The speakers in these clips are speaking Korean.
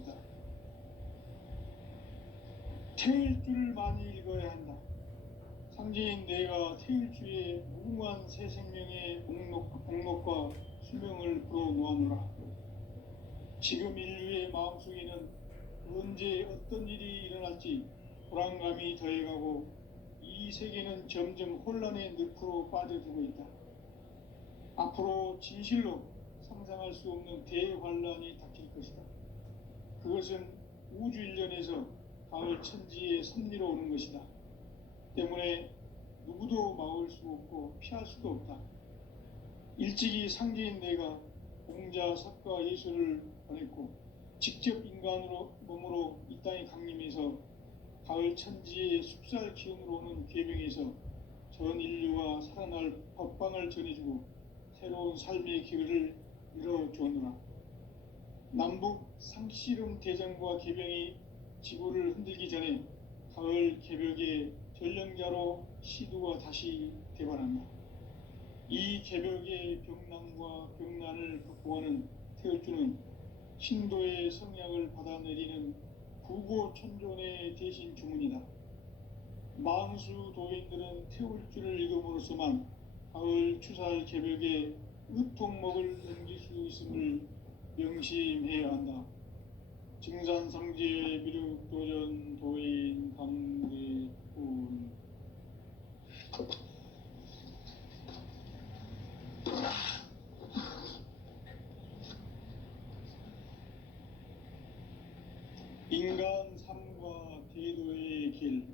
있다. 태일주를 많이 읽어야 한다. 상제인 내가 태일주의 무궁한 새 생명의 복록과 수명을 불어놓아노라. 지금 인류의 마음속에는 언제 어떤 일이 일어날지 불안감이 더해가고 이 세계는 점점 혼란의 늪으로 빠져들고 있다. 앞으로 진실로 상상할 수 없는 대환란이 닥칠 것이다. 그것은 우주 일련에서 가을 천지의 섭리로 오는 것이다. 때문에 누구도 막을 수 없고 피할 수도 없다. 일찍이 상제인 내가 공자, 석가, 예수를 보냈고 직접 인간으로 몸으로 이 땅에 강림해서 가을 천지의 숲살 기운으로 오는 계명에서 전 인류가 살아날 법방을 전해주고 새로운 삶의 기회를 열어주었노라. 남북 상씨름 대전과 계병이 지구를 흔들기 전에 가을 개벽의 전령자로 시두가 다시 대관한다. 이 개벽의 병난과 병난을 극복하는 태울주는 신도의 성약을 받아내리는 구고천존의 대신 주문이다. 망수 도인들은 태울주를 읽음으로써만 가을 추살 개벽의 의통목을 넘길 수 있음을 명심해야 한다. 증산상제 미륵도전 도인 강대군. 인간 삶과 대도의 길.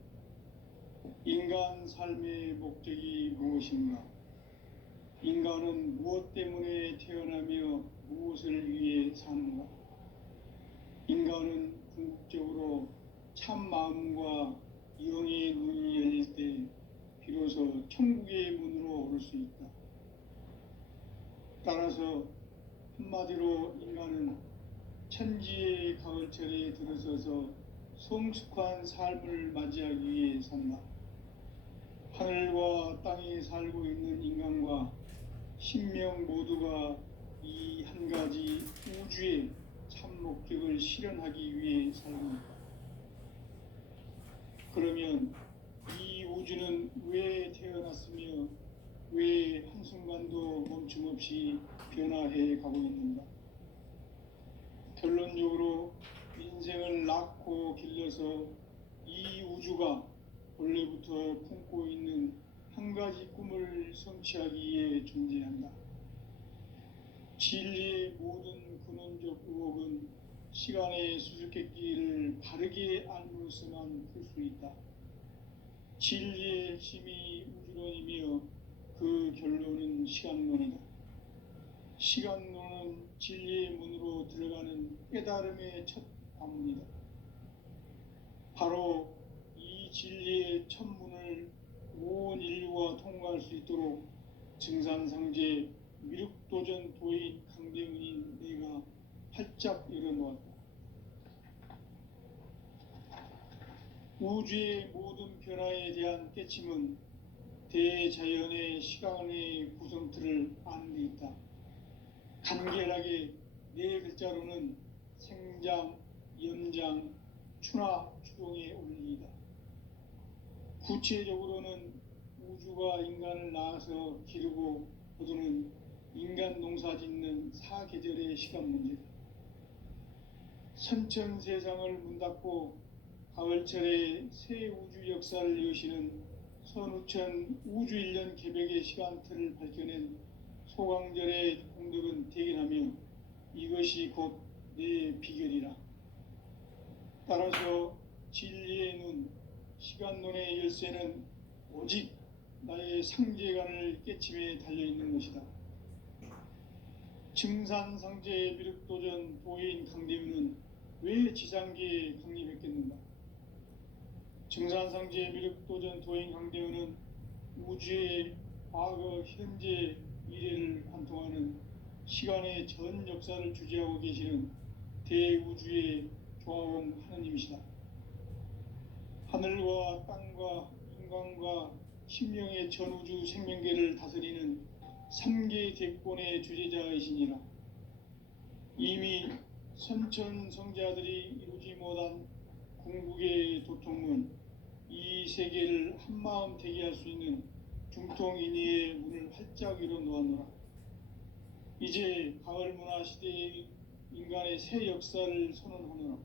인간 삶의 목적이 무엇인가? 인간은 무엇 때문에 태어나며 무엇을 위해 사는가? 인간은 궁극적으로 참 마음과 영의 눈이 열릴 때 비로소 천국의 문으로 오를 수 있다. 따라서 한마디로 인간은 천지의 가을철에 들어서서 성숙한 삶을 맞이하기 위해 산다. 하늘과 땅에 살고 있는 인간과 신명 모두가 이 한 가지 우주의 참 목적을 실현하기 위해 살고 있다. 그러면 이 우주는 왜 태어났으며 왜 한순간도 멈춤없이 변화해 가고 있는가? 결론적으로 인생을 낳고 길러서 이 우주가 원래부터 품고 있는 한 가지 꿈을 성취하기 위해 존재한다. 진리의 모든 근원적 의혹은 시간의 수수께끼를 바르게 알므로서만 풀 수 있다. 진리의 핵심이 우주론이며 그 결론은 시간론이다. 시간론은 진리의 문으로 들어가는 깨달음의 첫 관문이다. 바로 이 진리의 첫 문을 온 인류가 통과할 수 있도록 증산상제 미륵도전 도인 강대문인 내가 활짝 열어놓았다. 우주의 모든 변화에 대한 깨침은 대자연의 시간의 구성틀을 아는 데 있다. 간결하게 네 글자로는 생장, 연장, 추나, 추동의 원리이다. 구체적으로는 우주가 인간을 낳아서 기르고 거두는 인간 농사 짓는 사계절의 시간 문제다. 선천 세상을 문 닫고 가을철에 새 우주 역사를 여시는 선우천 우주일년 개벽의 시간틀을 밝혀낸 소강절의 공덕은 대견하며 이것이 곧 내 비결이라. 따라서 진리의 눈, 시간론의 열쇠는 오직 나의 상제관을 깨침에 달려있는 것이다. 증산상제 미륵도전 도인 강대문은 왜 지상계에 강림했겠는가? 증산상제 미륵도전 도인 강대문은 우주의 과거, 현재, 미래를 관통하는 시간의 전 역사를 주재하고 계시는 대우주의 조화원 하느님이시다. 하늘과 땅과 인간과 심령의 전우주 생명계를 다스리는 3계 대권의 주재자이시니라. 이미 선천 성자들이 이루지 못한 궁극의 도통은 이 세계를 한마음 되게 할 수 있는 중통인의의 문을 활짝 열어 놓았노라. 이제 가을 문화 시대의 인간의 새 역사를 선언하노라.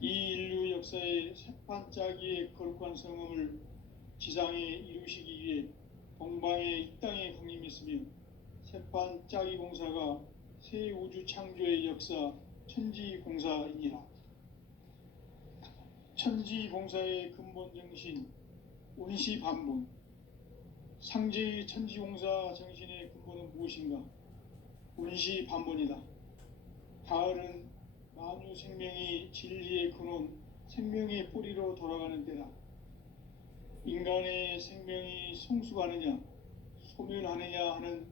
이 인류 역사의 새판짜기의 거룩한 성음을 지상에 이루시기 위해 동방의 이 땅에 강림했으며 새판짜기 공사가 새 우주 창조의 역사 천지공사이니라. 천지공사의 근본 정신 운시반본. 상제의 천지공사 정신의 근본은 무엇인가? 운시반본이다. 가을은 만유 생명이 진리의 근원, 생명의 뿌리로 돌아가는 때다. 인간의 생명이 성숙하느냐, 소멸하느냐 하는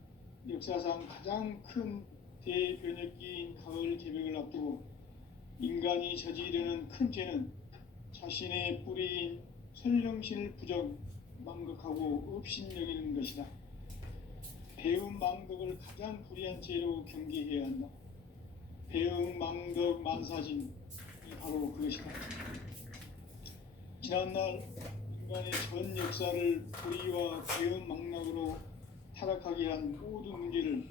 역사상 가장 큰 대변혁기인 가을 개벽을 앞두고 인간이 저지르는 큰 죄는 자신의 뿌리인 설령신을 부정, 망극하고 업신여기는 것이다. 배음 망덕을 가장 불의한 죄로 경계해야 한다. 배음 망덕 만사진이 바로 그것이다. 지난날 인간의 전 역사를 불의와 배음 망락으로 타락하게 한 모든 문제를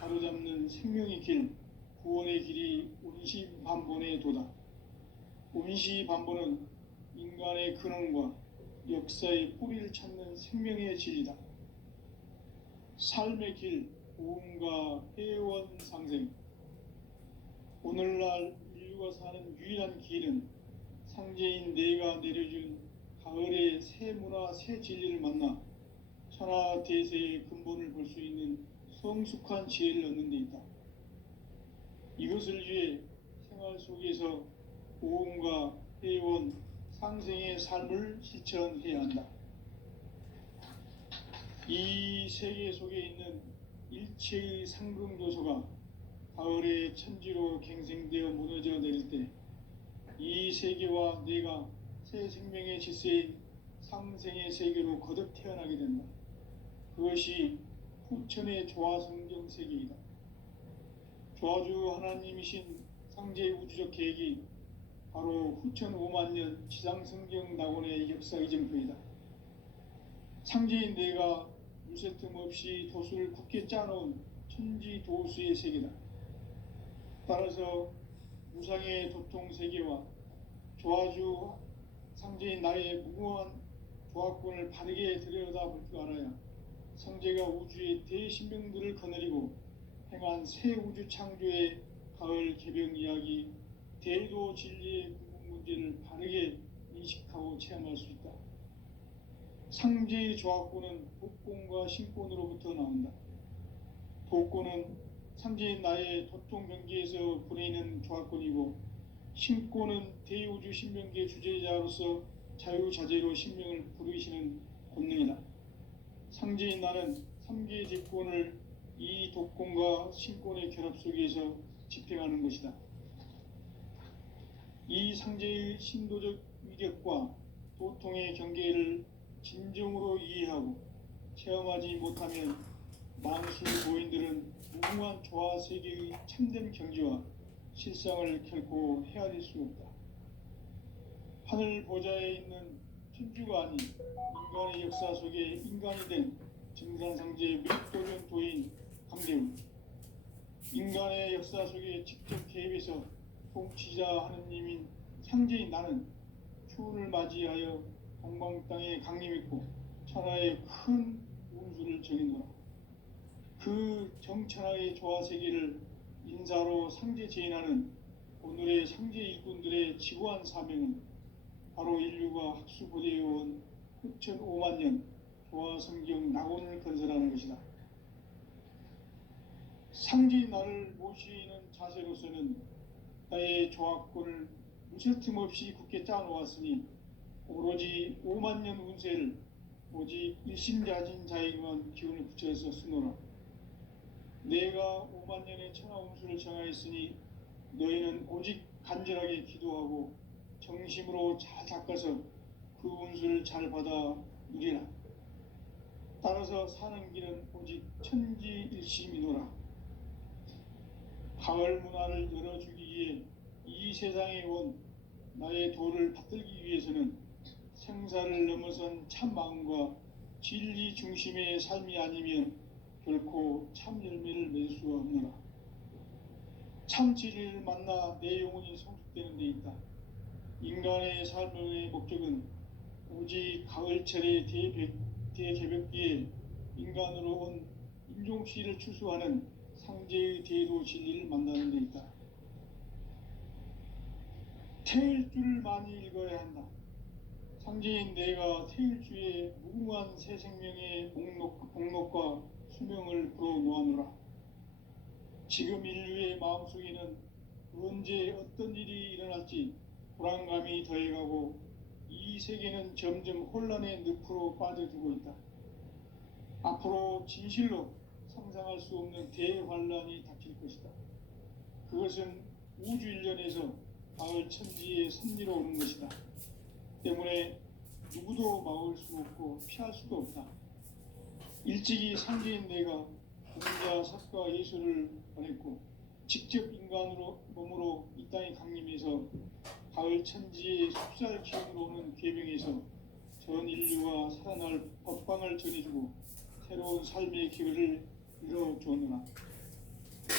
바로잡는 생명의 길, 구원의 길이 운시반본의 도다. 운시반본은 인간의 근원과 역사의 뿌리를 찾는 생명의 진리다. 삶의 길, 보험과 회원 상생. 오늘날 인류가 사는 유일한 길은 상제인 내가 내려준 가을의 새 문화, 새 진리를 만나 천하 대세의 근본을 볼 수 있는 성숙한 지혜를 얻는 데 있다. 이것을 위해 생활 속에서 보험과 회원, 상생의 삶을 실천해야 한다. 이 세계 속에 있는 일체의 상승조소가 가을의 천지로 갱생되어 무너져 내릴 때 이 세계와 내가 새 생명의 질서인 상생의 세계로 거듭 태어나게 된다. 그것이 후천의 조화성경 세계이다. 조화주 하나님이신 상제의 우주적 계획이 바로 후천 5만 년 지상성경 낙원의 역사 이정표이다. 상제인 내가 물새 틈 없이 도수를 굳게 짜놓은 천지 도수의 세계다. 따라서 무상의 도통 세계와 조화주 상제인 나의 무궁한 조화권을 바르게 들여다볼 줄 알아야 성제가 우주의 대신명들을 거느리고 행한 새 우주 창조의 가을 개벽 이야기, 대도 진리의 궁극 문제를 바르게 인식하고 체험할 수 있다. 상제의 조화권은 복권과 신권으로부터 나온다. 복권은 상제인 나의 도통 경계에서 보내는 조화권이고, 신권은 대우주 신명계 주제자로서 자유자재로 신명을 부르시는 권능이다. 상제인 나는 3개의 직권을 이 독권과 신권의 결합 속에서 집행하는 것이다. 이 상제의 신도적 위력과 도통의 경계를 진정으로 이해하고 체험하지 못하면 만수 고인들은 무궁한 조화 세계의 참된 경지와 실상을 결코 헤아릴 수 없다. 하늘 보좌에 있는 천주가 아닌 인간의 역사 속에 인간이 된 정산상제 밀도전 도인 강대우, 인간의 역사 속에 직접 개입해서 통치자 하느님인 상제인 나는 추운을 맞이하여 동방 땅에 강림했고 천하의 큰 운수를 정해놓아 그 정천하의 조화 세계를 인사로 상제 제인하는 오늘의 상제 일꾼들의 지구한 사명은 바로 인류가 학수고대해온 후천 5만 년 조화 성경 낙원을 건설하는 것이다. 상제인 나를 모시는 자세로서는 나의 조화권을 무쇠틈 없이 굳게 짜놓았으니 오로지 5만 년 운세를 오직 일심자진 자에게만 기운을 붙여서 쓰노라. 내가 5만 년의 천하 운수를 정하였으니 너희는 오직 간절하게 기도하고 정심으로 잘 닦아서 그 운수를 잘 받아 누리라. 따라서 사는 길은 오직 천지일심이노라. 가을 문화를 열어주기 위해 이 세상에 온 나의 도를 받들기 위해서는 생사를 넘어선 참 마음과 진리 중심의 삶이 아니면 결코 참 열매를 맺을 수가 없노라. 참 진리를 만나 내 영혼이 성숙되는 데 있다. 인간의 삶의 목적은 오직 가을철의 대개벽기에 인간으로 온 인종씨를 추수하는 상제의 대도 진리를 만나는 데 있다. 태일 줄을 많이 읽어야 한다. 상제인 내가 태일주의 무궁한 새 생명의 복록과 수명을 불어놓아노라. 지금 인류의 마음속에는 언제 어떤 일이 일어날지 불안감이 더해가고 이 세계는 점점 혼란의 늪으로 빠져들고 있다. 앞으로 진실로 상상할 수 없는 대환란이 닥칠 것이다. 그것은 우주 일련에서 가을 천지의 섭리로 오는 것이다. 때문에 누구도 막을 수 없고 피할 수도 없다. 일찍이 상제인 내가 공자, 석가, 예수를 보냈고 직접 인간으로 몸으로 이 땅에 강림해서 가을 천지의 숲살 기운으로 오는 궤병에서 전 인류가 살아날 법방을 전해주고 새로운 삶의 기회를 열어주었노라.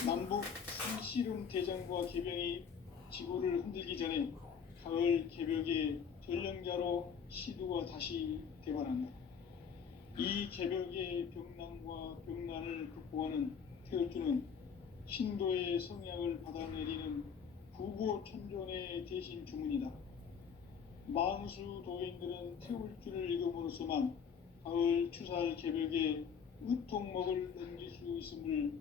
남북 상씨름 대전과 개병이 지구를 흔들기 전에 가을 개벽의 전령자로 시두가 다시 개발한다. 이 개벽의 벽난과 벽난을 극복하는 태울주는 신도의 성약을 받아내리는 부고천존의 대신 주문이다. 만수 도인들은 태울주를 읽음으로써만 가을 추살 개벽에 의통목을 넘길 수 있음을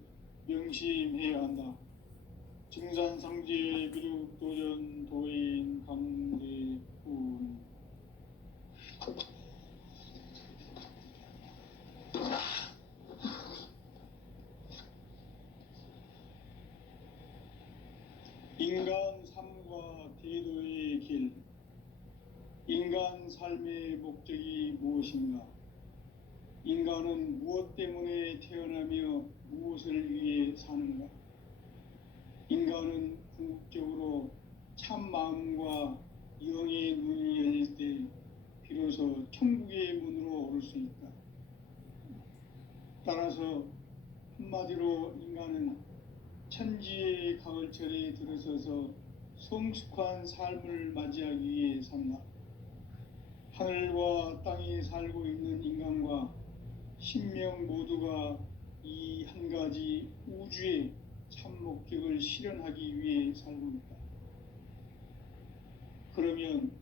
명심해야 한다. 증산상제 미륵도전 도인 강대훈. 인간 삶과 대도의 길. 인간 삶의 목적이 무엇인가? 인간은 무엇 때문에 태어나며 무엇을 위해 사는가? 인간은 궁극적으로 참 마음과 영의 눈이 열릴 때 비로소 천국의 문으로 오를 수 있다. 따라서 한마디로 인간은 천지의 가을철에 들어서서 성숙한 삶을 맞이하기 위해 산다. 하늘과 땅에 살고 있는 인간과 신명 모두가 이 한 가지 우주의 참 목적을 실현하기 위해 살고 있다. 그러면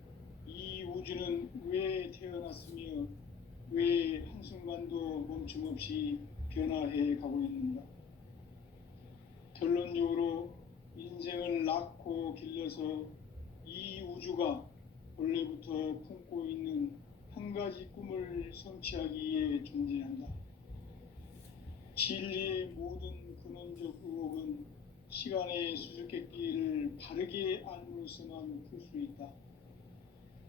이 우주는 왜 태어났으며 왜 한순간도 멈춤 없이 변화해 가고 있는가? 결론적으로 인생을 낳고 길러서 이 우주가 원래부터 품고 있는 한 가지 꿈을 성취하기 위해 존재한다. 진리의 모든 근원적 의혹은 시간의 수수께끼를 바르게 알므로서만 풀 수 있다.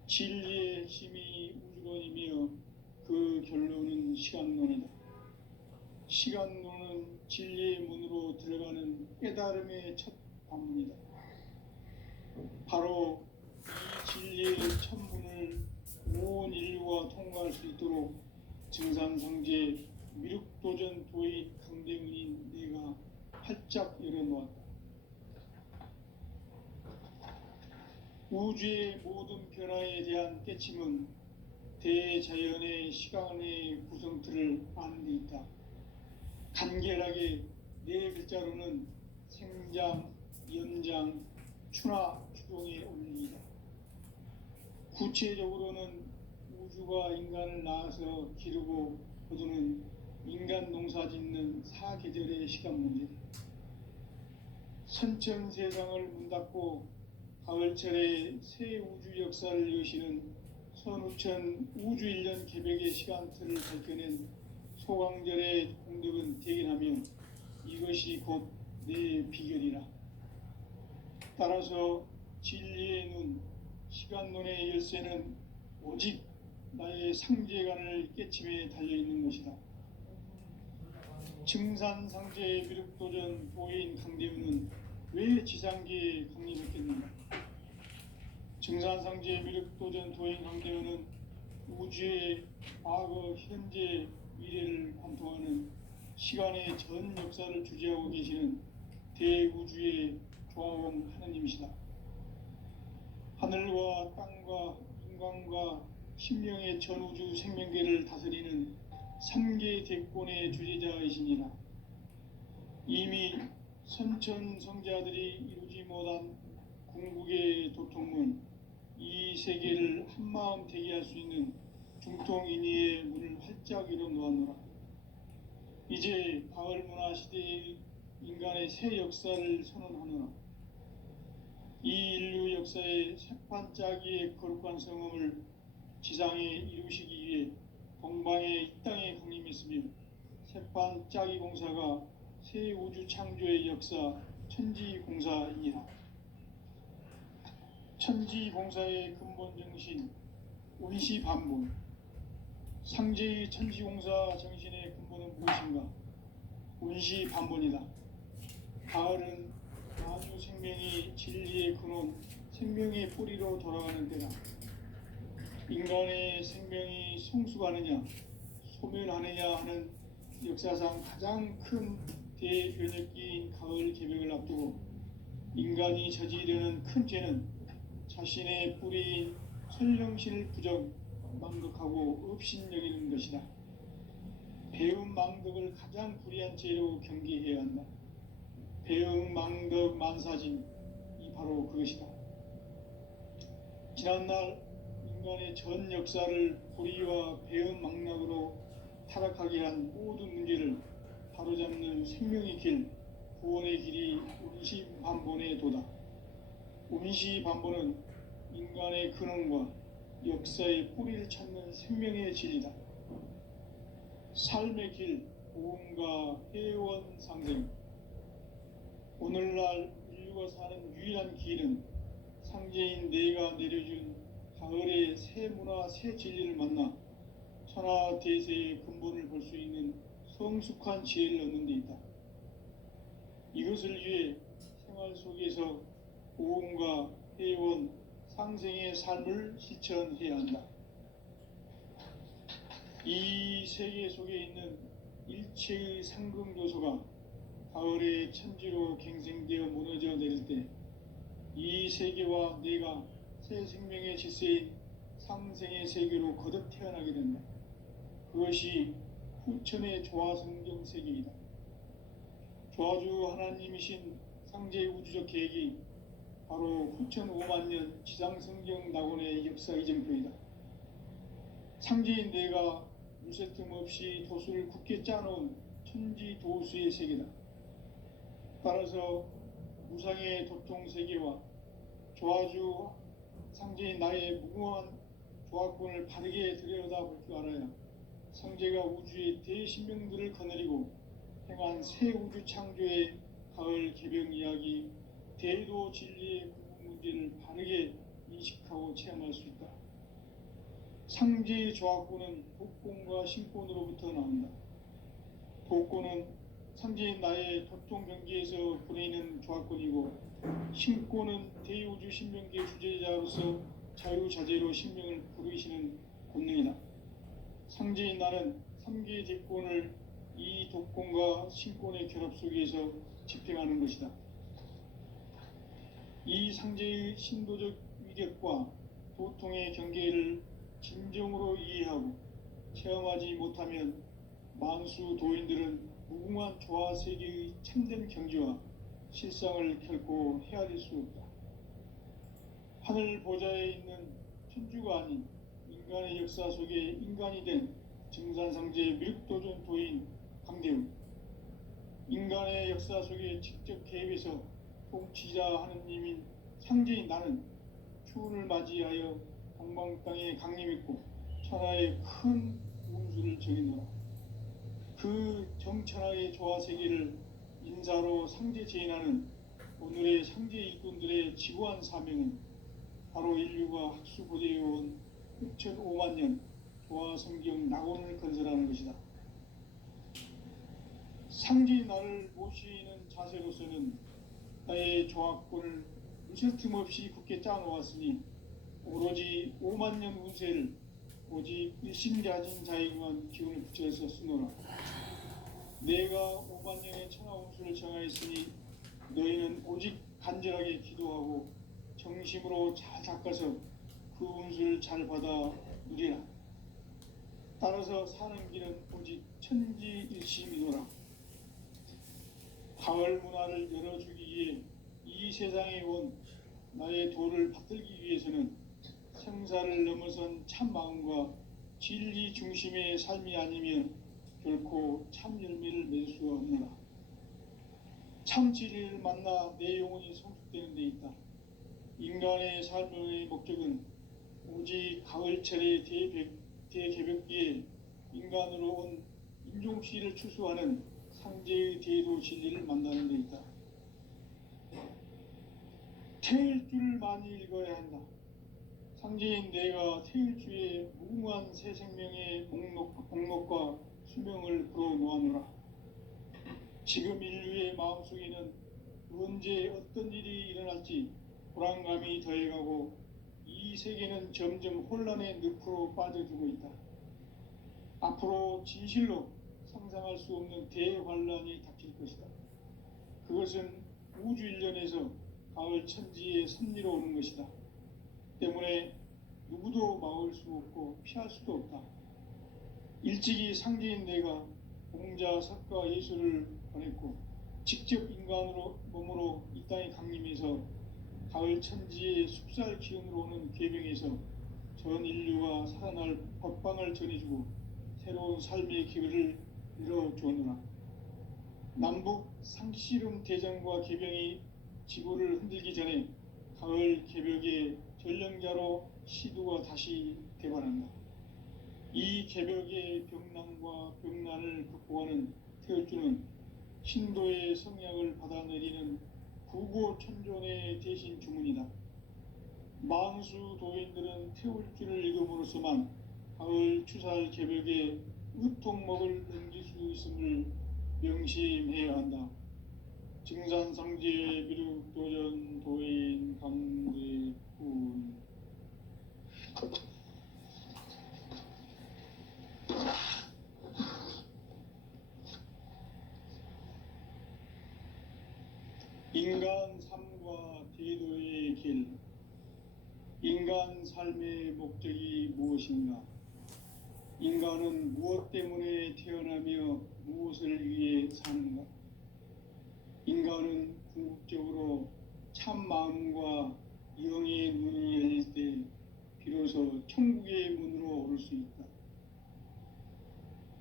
진리의 핵심이 우주론이며 그 결론은 시간론이다. 시간론은 진리의 문으로 들어가는 깨달음의 첫 관문이다. 바로 이 진리의 첫 문을 온 인류가 통과할 수 있도록 증산상제 미륵도전 도의 강대문인 내가 활짝 열어놓았다. 우주의 모든 변화에 대한 깨침은 대자연의 시간의 구성틀을 아는 데 있다. 간결하게 네 글자로는 생장, 연장, 추나 추동의 원리이다. 구체적으로는 우주가 인간을 낳아서 기르고 거두는 인간 농사 짓는 사계절의 시간 문제다. 선천세상을 문 닫고 가을철에 새 우주 역사를 여시는 선우천 우주일년 개벽의 시간틀을 밝혀낸 소강절의 공덕은 대견하며 이것이 곧 내 비결이라. 따라서 진리의 눈, 시간론의 열쇠는 오직 나의 상제관을 깨침에 달려있는 것이다. 증산상제 미륵도전 도인 강대우는 왜 지상계에 강림했겠는가? 증산상제 미륵도전 도인 강대우는 우주의 과거, 현재, 미래를 관통하는 시간의 전 역사를 주재하고 계시는 대우주의 조화원 하느님이시다. 하늘과 땅과 인간과 신명의 전우주 생명계를 다스리는 삼계 대권의 주재자이시니라. 이미 선천성자들이 이루지 못한 궁극의 도통문, 이 세계를 한마음 되게 할 수 있는 중통인의의 문을 활짝 열어 놓았노라. 이제 가을 문화 시대의 인간의 새 역사를 선언하노라. 이 인류 역사의 새판짜기의 거룩한 성음을 지상에 이루시기 위해 동방의 이 땅에 강림했으며, 새판짜기 공사가 새 우주 창조의 역사 천지공사이니라. 천지공사의 근본 정신 운시반본, 상제의 천지공사 정신의 근본은 무엇인가? 운시반본이다. 가을은 만유 생명이 진리의 근원, 생명의 뿌리로 돌아가는 때다. 인간의 생명이 성숙하느냐 소멸하느냐 하는 역사상 가장 큰 대변혁기인 가을 개벽을 앞두고 인간이 저지르는 큰 죄는 자신의 뿌리인 설령신을 부정, 망극하고 업신여기는 것이다. 배음 망덕을 가장 불의한 죄로 경계해야 한다. 배음 망덕 만사진, 이 바로 그것이다. 지난날 인간의 전 역사를 불의와 배음 망락으로 타락하게 한 모든 문제를 바로잡는 생명의 길, 구원의 길이 운시반본의 도다. 운시반본은 인간의 근원과 역사의 뿌리를 찾는 생명의 진리다. 삶의 길, 보험과 회원 상생. 오늘날 인류가 사는 유일한 길은 상제인 내가 내려준 가을의 새 문화, 새 진리를 만나 천하 대세의 근본을 볼 수 있는 성숙한 지혜를 얻는 데 있다. 이것을 위해 생활 속에서 보험과 회원, 상생의 삶을 실천해야 한다. 이 세계 속에 있는 일체의 상금 요소가 가을의 천지로 갱생되어 무너져 내릴 때 이 세계와 내가 새 생명의 질서인 상생의 세계로 거듭 태어나게 된다. 그것이 후천의 조화성경 세계이다. 조화주 하나님이신 상제 우주적 계획이 바로 후천 5만년 지상성경 낙원의 역사 이정표이다. 상제인 내가 물새 틈 없이 도수를 굳게 짜놓은 천지 도수의 세계다. 따라서 무상의 도통 세계와 조화주 상제인 나의 무궁한 조화권을 바르게 들여다볼 줄 알아야 상제가 우주의 대신명들을 거느리고 행한 새 우주 창조의 가을 개벽 이야기, 대도 진리의 궁극 문제를 바르게 인식하고 체험할 수 있다. 상제의 조화권은 복권과 신권으로부터 나온다. 복권은 상제인 나의 도통 경계에서 보내는 조화권이고, 신권은 대우주 신명계 주제자로서 자유자재로 신명을 부르시는 권능이다. 상제인 나는 3개의 대권을 이 독권과 신권의 결합 속에서 집행하는 것이다. 이 상제의 신도적 위력과 도통의 경계를 진정으로 이해하고 체험하지 못하면 만수 도인들은 무궁한 조화 세계의 참된 경지와 실상을 결코 헤아릴 수 없다. 하늘 보좌에 있는 천주가 아닌 인간의 역사 속에 인간이 된 증산상제 미륵도전 도인 강대우, 인간의 역사 속에 직접 개입해서 통치자 하느님인 상제인 나는 추운을 맞이하여 동방 땅에 강림했고 천하의 큰 운수를 정했노라. 그 정천하의 조화 세계를 인사로 상제 제인하는 오늘의 상제 일꾼들의 지구한 사명은 바로 인류가 학수 보대해온 6,5만 년 조화 성경 낙원을 건설하는 것이다. 상지 나를 모시는 자세로서는 나의 조합권을 무실 틈 없이 굳게 짜놓았으니 오로지 5만 년 운세를 오직 일심가진 자에게만 기운을 붙여서 쓰노라. 내가 5만 년의 천하 운수를 정하였으니 너희는 오직 간절하게 기도하고 정심으로 잘 닦아서 그 운수를 잘 받아 누리라. 따라서 사는 길은 오직 천지일심이노라. 가을 문화를 열어주기 위해 이 세상에 온 나의 도를 받들기 위해서는 생사를 넘어선 참 마음과 진리 중심의 삶이 아니면 결코 참 열매를 맺을 수가 없노라. 참 진리를 만나 내 영혼이 성숙되는 데 있다. 인간의 삶의 목적은 오직 가을철의 대개벽기에 인간으로 온 인종시를 추수하는 상제의 대도 진리를 만나는 데 있다. 태일주를 많이 읽어야 한다. 상제인 내가 태일주의 무궁한 새 생명의 목록과 수명을 불어놓아노라. 지금 인류의 마음속에는 언제 어떤 일이 일어날지 불안감이 더해가고 이 세계는 점점 혼란의 늪으로 빠져들고 있다. 앞으로 진실로 상상할 수 없는 대환란이 닥칠 것이다. 그것은 우주 일련에서 가을 천지의 섭리로 오는 것이다. 때문에 누구도 막을 수 없고 피할 수도 없다. 일찍이 상제인 내가 공자, 석가, 예수를 보냈고 직접 인간으로 몸으로 이 땅에 강림해서 가을 천지의 숲살 기운으로 오는 계병에서 전 인류가 살아날 법방을 전해주고 새로운 삶의 기회를 열어주었노라. 남북 상씨름 대전과 계병이 지구를 흔들기 전에 가을 개벽의 전령자로 시두가 다시 대발한다. 이 개벽의 병난과 병난을 극복하는 태울주는 신도의 성약을 받아내리는 구고천존의 대신 주문이다. 만수 도인들은 태울주를 읽음으로써만 가을 추살 개벽의 의통목을 넘길 수 있음을 명심해야 한다. 증산상제 미륵도전 도인 강대군. 인간 삶과 대도의 길. 인간 삶의 목적이 무엇인가? 인간은 무엇 때문에 태어나며 무엇을 위해 사는가? 인간은 궁극적으로 참 마음과 영의 문이 열릴 때 비로소 천국의 문으로 오를 수 있다.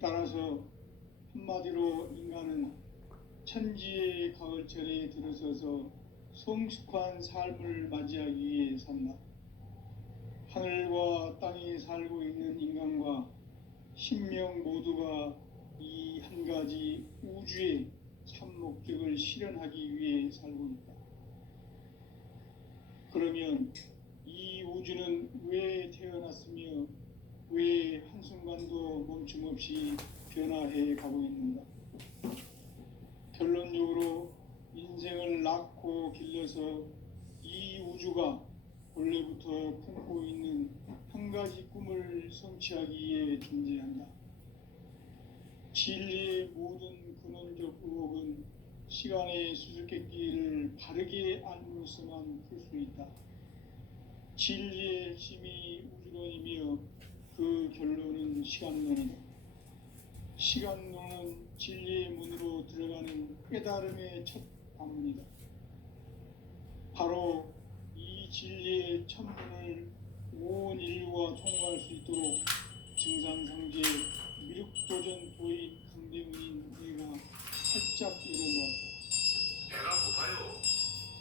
따라서 한마디로 인간은 천지의 가을철에 들어서서 성숙한 삶을 맞이하기 위해 산다. 하늘과 땅에 살고 있는 인간과 신명 모두가 이 한 가지 우주의 참 목적을 실현하기 위해 살고 있다. 그러면 이 우주는 왜 태어났으며 왜 한순간도 멈춤 없이 변화해 가고 있는가? 결론적으로 인생을 낳고 길러서 이 우주가 원래부터 품고 있는 한 가지 꿈을 성취하기 위해 존재한다. 진리의 모든 근원적 의혹은 시간의 수수께끼를 바르게 알므로서만 풀 수 있다. 진리의 핵심이 우주론이며 그 결론은 시간론이다. 시간론은 진리의 문으로 들어가는 깨달음의 첫 관문이다. 바로 이 진리의 첫 문을 온 인류가 통과할 수 있도록 증산상제 미륵도전 도인 강대문인 내가 활짝 열어놓았다. 배가 고파요.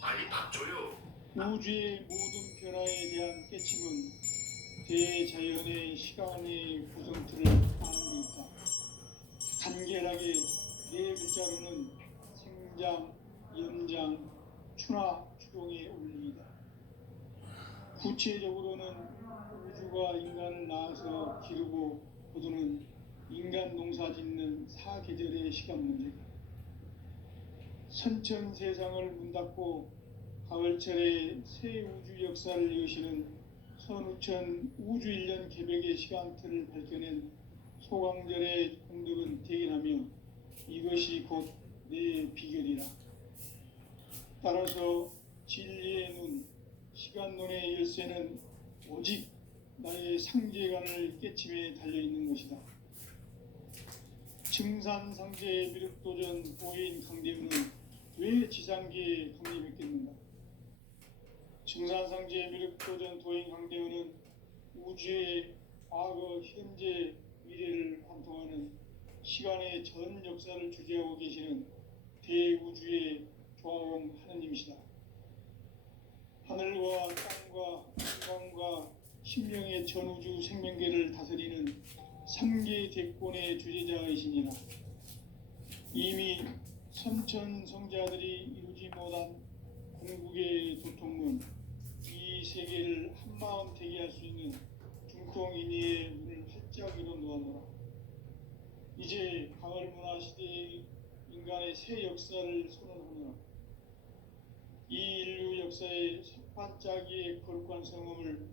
빨리 밥 줘요. 우주의 모든 변화에 대한 깨침은 대자연의 시간의 구성틀을 아는 데 있다. 간결하게 네 글자로는 생장, 연장, 추나 추동의 원리이다. 구체적으로는 우주가 인간을 낳아서 기르고 거두는 인간 농사 짓는 사계절의 시간 문제다. 선천 세상을 문 닫고 가을철에 새 우주 역사를 여시는 선우천 우주일년 개벽의 시간틀을 밝혀낸 소강절의 공덕은 대견하며 이것이 곧 내 비결이라. 따라서 진리의 눈, 시간론의 열쇠는 오직 나의 상제관을 깨침에 달려있는 것이다. 증산상제의 미륵도전 보인 강대우는 왜 지상계에 강림했겠는가? 증산상제의 미륵도전 도인 강대우는 우주의 과거, 현재, 미래를 관통하는 시간의 전 역사를 주재하고 계시는 대우주의 조화공 하느님이시다. 하늘과 땅과 인간과 신명의 전우주 생명계를 다스리는 삼계 대권의 주제자이시니라. 이미 선천성자들이 이루지 못한 궁극의 도통문, 이 세계를 한마음 되게 할 수 있는 중통인의의 문을 활짝 열어 놓았노라. 이제 가을 문화 시대의 인간의 새 역사를 선언하노라. 이 인류 역사의 첫 반짝이의 거룩한 성음을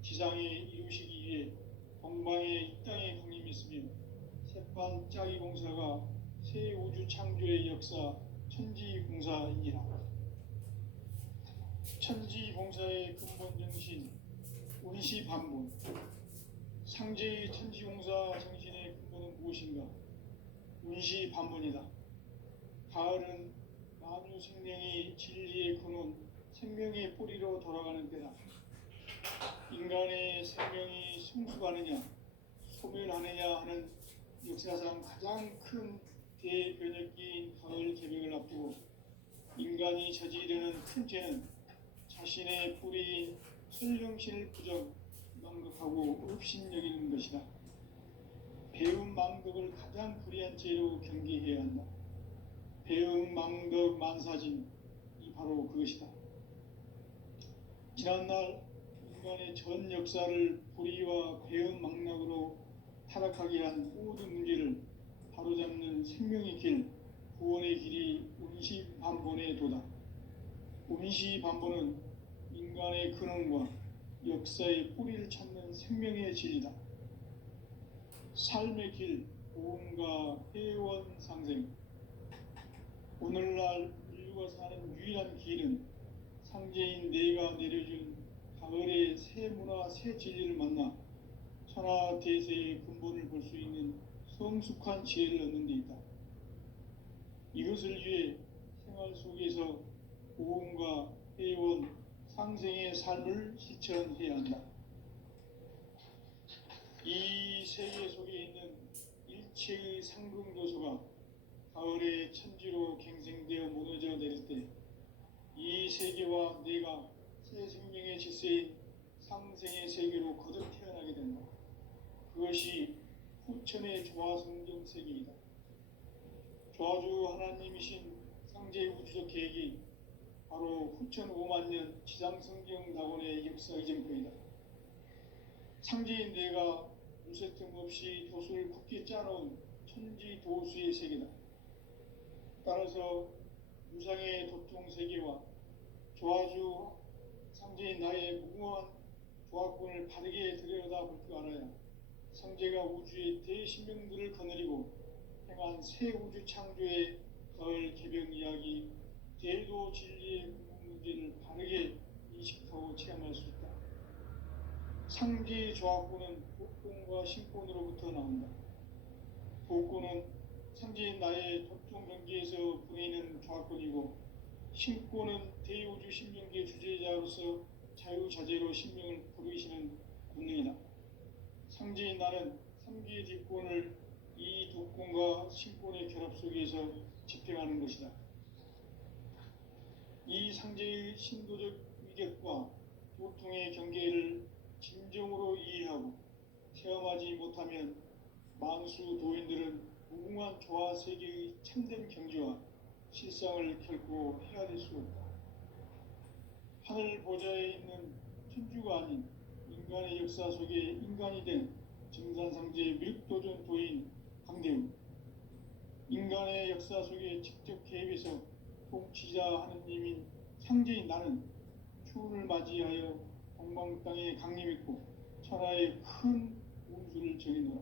지상에 이루시기 위해 동방의 이 땅에 강림했으며 새반짝이 공사가 새 우주 창조의 역사 천지공사이니라. 천지공사의 근본 정신 운시반본. 상제의 천지공사 정신의 근본은 무엇인가? 운시반본이다. 가을은 만유 생명이 진리의 근원, 생명의 뿌리로 돌아가는 때다. 인간의 생명이 성숙하느냐, 소멸하느냐 하는 역사상 가장 큰 대변혁기인 가을 개벽을 앞두고 인간이 저지르는 큰 죄는 자신의 뿌리인 설령신을 부정, 망극하고 업신여기는 것이다. 배움 망덕을 가장 불의한 죄로 경계해야 한다. 배움 망덕 만사진, 이 바로 그것이다. 지난날 인간의 전 역사를 불의와 배움 망락으로 타락하게 한 모든 문제를 바로잡는 생명의 길, 구원의 길이 운시반본의 도다. 운시반본은 인간의 근원과 역사의 뿌리를 찾는 생명의 진리다. 삶의 길, 보험과 회원 상생. 오늘날 인류가 사는 유일한 길은 상제인 내가 내려준 가을의 새 문화, 새 진리를 만나 천하 대세의 근본을 볼 수 있는 성숙한 지혜를 얻는 데 있다. 이것을 위해 생활 속에서 보험과 회원, 상생의 삶을 실천해야 한다. 이 세계 속에 있는 일체의 상승도수가 가을의 천지로 갱생되어 무너져 내릴 때 이 세계와 내가 새 생명의 질서인 상생의 세계로 거듭 태어나게 된다. 그것이 후천의 조화성경 세계이다. 조화주 하나님이신 상제 우주적 계획이 바로 후천 5만 년 지상성경 낙원의 역사 이전표이다. 상제인 내가 무쇠 틈 없이 도수를 굳게 짜놓은 천지 도수의 세계다. 따라서 유상의 도통 세계와 조화주 상제인 나의 무궁한 조화권을 바르게 들여다볼 줄 알아야 상제가 우주의 대신명들을 거느리고 행한 새 우주 창조의 가을 개벽 이야기, 제도 진리의 근본 문제를 바르게 인식하고 체험할 수 있다. 상제의 조화권은 복권과 신권으로부터 나온다. 복권은 상제인 나의 도통 경계에서 보내는 조화권이고, 신권은 대우주 신명계 주제자로서 자유자재로 신명을 부르시는 권능이다. 상제인 나는 3기의 뒷권을 이 도권과 신권의 결합 속에서 집행하는 것이다. 이 상제의 신도적 위격과 도통의 경계를 진정으로 이해하고 체험하지 못하면 만수 도인들은 무궁한 조화 세계의 참된 경지와 실상을 결코 헤아릴 수 없다. 하늘 보좌에 있는 천주가 아닌 인간의 역사 속에 인간이 된 증산상제의 미륵도전 도인 강대우. 인간의 역사 속에 직접 개입해서 통치자 하느님인 상제인 나는 추운을 맞이하여 동방 땅에 강림했고 천하의 큰 운수를 전이노라.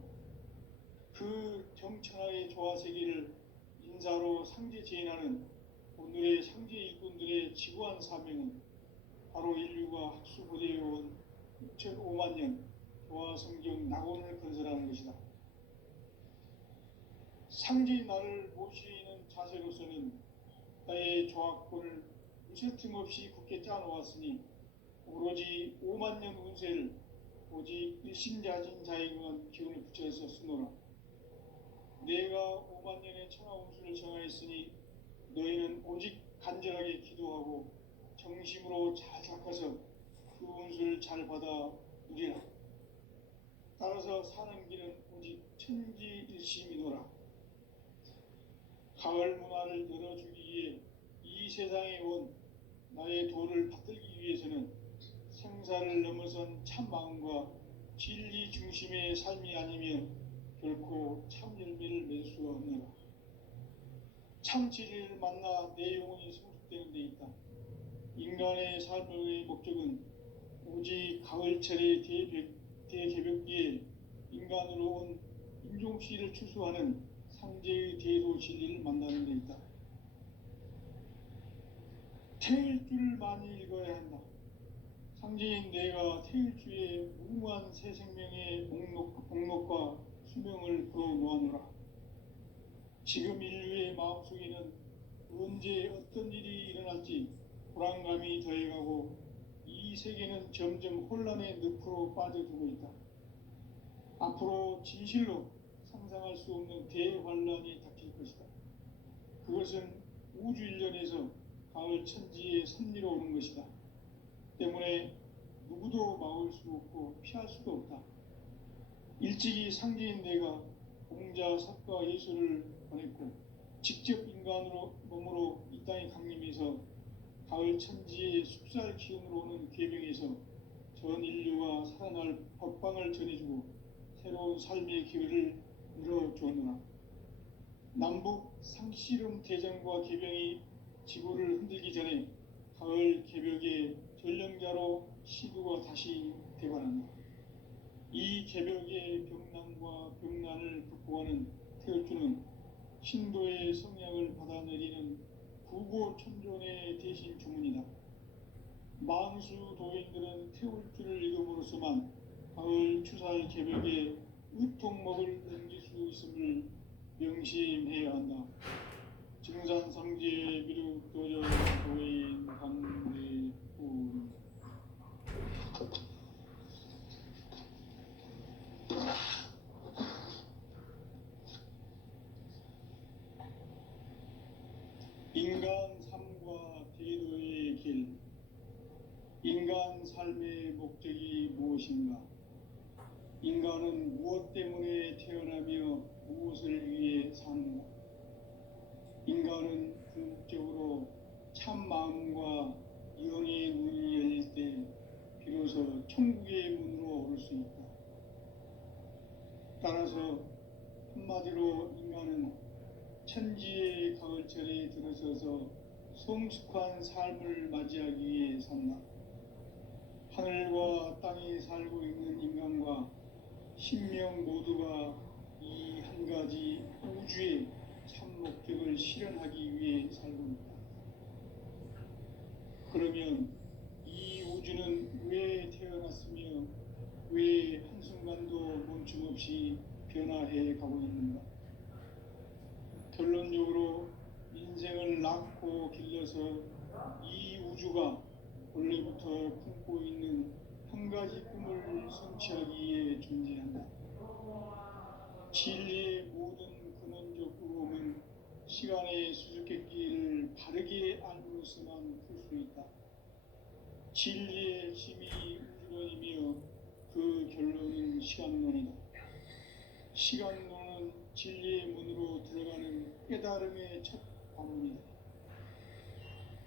그 정천하의 조화세계를 인사로 상제 제인하는 오늘의 상제 일꾼들의 지구한 사명은 바로 인류가 학수고대해온 6,5만 년 조화성경 낙원을 건설하는 것이다. 상제인 나를 모시는 자세로서는 나의 조합권을 무쇠틈 없이 굳게 짜놓았으니 오로지 5만 년 운세를 오직 일심자진 자에게만 기운을 붙여서 쓰노라. 내가 5만 년의 천하 운수를 정하였으니 너희는 오직 간절하게 기도하고 정심으로 잘 닦아서 그 운수를 잘 받아 누리라. 따라서 사는 길은 오직 천지일심이노라. 가을 문화를 열어주기 위해 이 세상에 온 나의 도를 받들기 위해서는 생사를 넘어선 참 마음과 진리 중심의 삶이 아니면 결코 참 열매를 맺을 수가 없노라. 참 진리를 만나 내 영혼이 성숙되는 데 있다. 인간의 삶의 목적은 오직 가을철의 대개벽기에 인간으로 온 인종씨를 추수하는 상제의 대도 진리를 만나는 데 있다. 태일주를 많이 읽어야 한다. 상제인 내가 태일주의 무궁한 새 생명의 목록과 수명을 그어 놓아노라. 지금 인류의 마음속에는 언제 어떤 일이 일어날지 불안감이 더해가고 이 세계는 점점 혼란의 늪으로 빠져들고 있다. 앞으로 진실로 상상할 수 없는 대환란이 닥칠 것이다. 그것은 우주 일련에서 가을 천지의 섭리로 오는 것이다. 때문에 누구도 막을 수 없고 피할 수도 없다. 일찍이 상제인 내가 공자, 석가, 예수를 보냈고 직접 인간으로 몸으로 이 땅에 강림해서 가을 천지의 숲살 기운으로 오는 계명에서 전 인류가 살아날 법방을 전해주고 새로운 삶의 기회를 열어주었노라. 남북 상씨름 대전과 개병이 지구를 흔들기 전에 가을 개벽의 전령자로 시두가 다시 되관한다. 이 개벽의 병난과 병난을 극복하는 태울주는 신도의 성약을 받아내리는 구고천존의 대신 주문이다. 만수 도인들은 태울주를 읽음으로써만 가을 추살 개벽에 의통목을 넘길 수 있음을 명심해야 한다. 증산상제 미륵도전 도인 강대훈. 인간 삶과 대도의 길. 인간 삶의 목적이 무엇인가? 인간은 무엇 때문에 태어나며 무엇을 위해 사는가? 인간은 궁극적으로 참 마음과 영의 문이 열릴 때 비로소 천국의 문으로 오를 수 있다. 따라서 한마디로 인간은 천지의 가을철에 들어서서 성숙한 삶을 맞이하기 위해 산다. 하늘과 땅에 살고 있는 인간과 신명 모두가 이 한 가지 우주의 참 목적을 실현하기 위해 살고 있다. 그러면 이 우주는 왜 태어났으며 왜 한순간도 멈춤없이 변화해 가고 있는가? 결론적으로 인생을 낳고 길러서 이 우주가 원래부터 품고 있는 한 가지 꿈을 성취하기 위해 존재한다. 진리의 모든 근원적 의혹은 시간의 수수께끼를 바르게 알고서만 풀 수 있다. 진리의 핵심이 우주론이며 그 결론은 시간론이다. 시간론은 진리의 문으로 들어가는 깨달음의 첫 관문이다.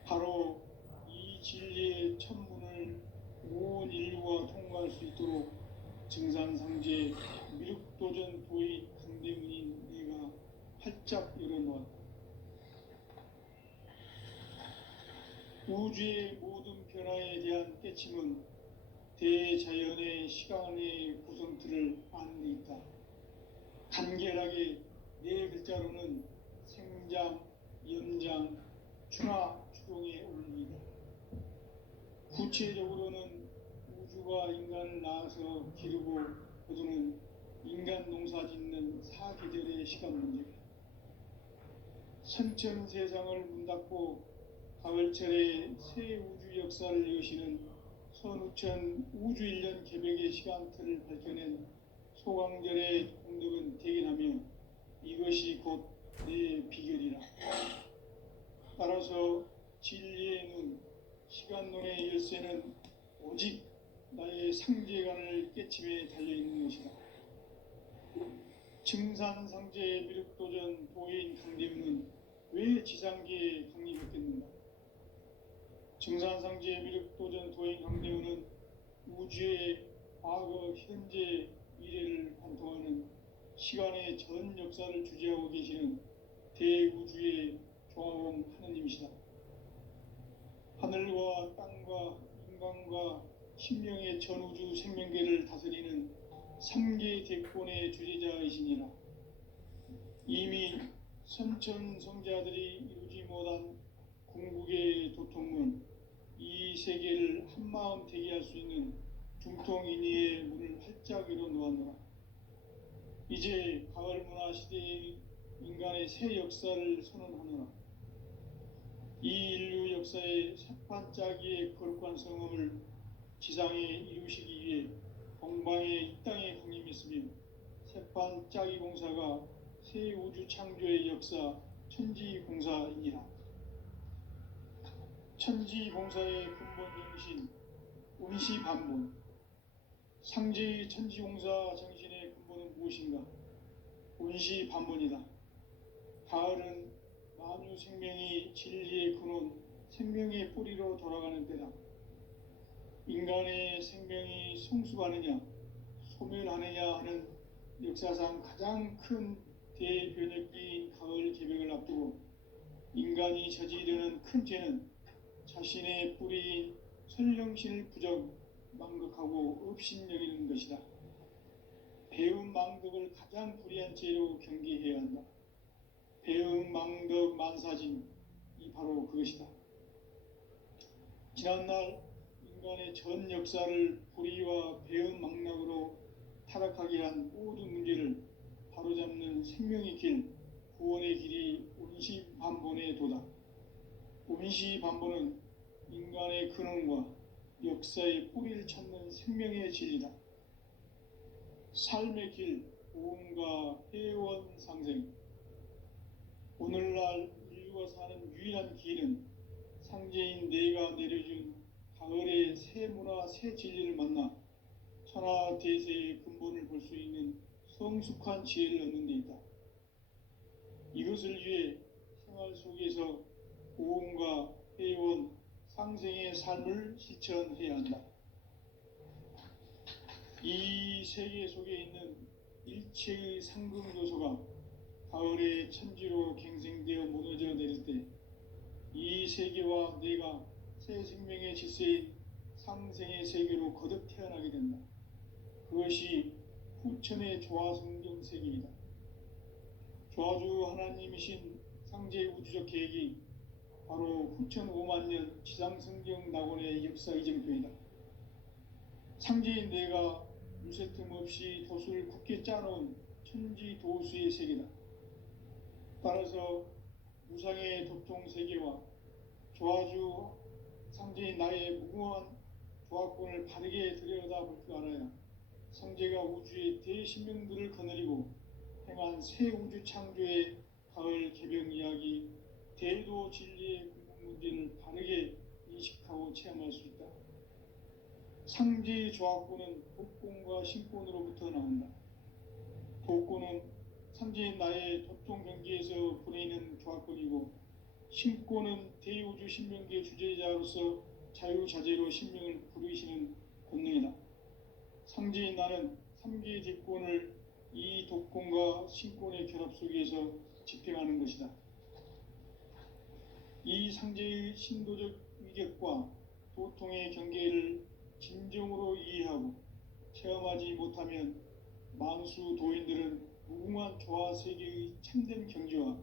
바로 이 진리의 첫 문을 온 인류가 통과할 수 있도록 증산상제 미륵도전 도의 강대문인 내가 활짝 열어놓았다. 우주의 모든 변화에 대한 깨침은 대자연의 시간의 구성틀을 아는 데 있다. 간결하게 네 글자로는 생장, 연장, 추나 추동의 원리이다. 구체적으로는 우주가 인간을 낳아서 기르고 거두는 인간 농사 짓는 사계절의 시간 문제다. 선천 세상을 문 닫고 가을철에 새 우주 역사를 여시는 선우천 우주 1년 개벽의 시간틀을 밝혀낸 소강절의 공덕은 대견하며 이것이 곧 내 비결이라. 따라서 진리의 눈, 시간론의 열쇠는 오직 나의 상제관을 깨침에 달려있는 것이다. 증산상제 미륵도전 도인 강대우는 왜 지상계에 강림했겠는가? 증산상제 미륵도전 도인 강대우는 우주의 과거, 현재, 미래를 관통하는 시간의 전 역사를 주재하고 계시는 대우주의 조화원 하느님이시다. 하늘과 땅과 인간과 신명의 전우주 생명계를 다스리는 3계 대권의 주재자이시니라. 이미 선천성자들이 이루지 못한 궁극의 도통문, 이 세계를 한마음 대기할 수 있는 중통인의의 문을 활짝 열어 놓았노라. 이제 가을 문화 시대의 인간의 새 역사를 선언하노라. 이 인류 역사의 새판짜기의 거룩한 성음을 지상에 이루시기 위해 동방의 이 땅에 강림했으며 새판짜기 공사가 새 우주 창조의 역사 천지공사이니라. 천지공사의 근본 정신 운시반본. 상제의 천지공사 정신의 근본은 무엇인가? 운시반본이다. 가을은 만유 생명이 진리의 근원, 생명의 뿌리로 돌아가는 때다. 인간의 생명이 성숙하느냐, 소멸하느냐 하는 역사상 가장 큰 대변혁기인 가을 개벽을 앞두고 인간이 저지르는 큰 죄는 자신의 뿌리인 설령신을 부정, 망극하고 업신여기는 것이다. 배움 망덕을 가장 불의한 죄로 경계해야 한다. 배움 망덕 만사진, 이 바로 그것이다. 지난날 인간의 전 역사를 불의와 배움 망락으로 타락하게 한 모든 문제를 바로잡는 생명의 길, 구원의 길이 운시반본의 도다. 운시반본은 인간의 근원과 역사의 뿌리를 찾는 생명의 진리다. 삶의 길, 보험과 회원 상생. 오늘날 인류가 사는 유일한 길은 상제인 내가 내려준 가을의 새 문화, 새 진리를 만나 천하 대세의 근본을 볼 수 있는 성숙한 지혜를 얻는 데 있다. 이것을 위해 생활 속에서 보험과 회원, 상생의 삶을 실천해야 한다. 이 세계 속에 있는 일체의 상금 요소가 가을의 천지로 갱생되어 무너져 내릴 때 이 세계와 내가 새 생명의 질서인 상생의 세계로 거듭 태어나게 된다. 그것이 후천의 조화성경 세계이다. 조화주 하나님이신 상제 우주적 계획이 바로 후천 5만년 지상성경 낙원의 역사 이정표이다. 상제인 내가 유세틈 없이 도수를 굳게 짜놓은 천지도수의 세계다. 따라서 무상의 도통 세계와 조화주 상제인 나의 무궁한 조화권을 바르게 들여다볼 줄 알아야 상제가 우주의 대신명들을 거느리고 행한 새 우주 창조의 가을 개벽 이야기, 대도 진리의 궁극 문제를 바르게 인식하고 체험할 수 있다. 상제의 조화권은 독권과 신권으로부터 나온다. 독권은 상제인 나의 도통 경계에서 보내는 조화권이고, 신권은 대우주 신명계 주제자로서 자유자재로 신명을 부르시는 권능이다. 상제인 나는 3계 뒷권을 이 독권과 신권의 결합 속에서 집행하는 것이다. 이 상제의 신도적 위격과 도통의 경계를 진정으로 이해하고 체험하지 못하면 만수 도인들은 무궁한 조화 세계의 참된 경지와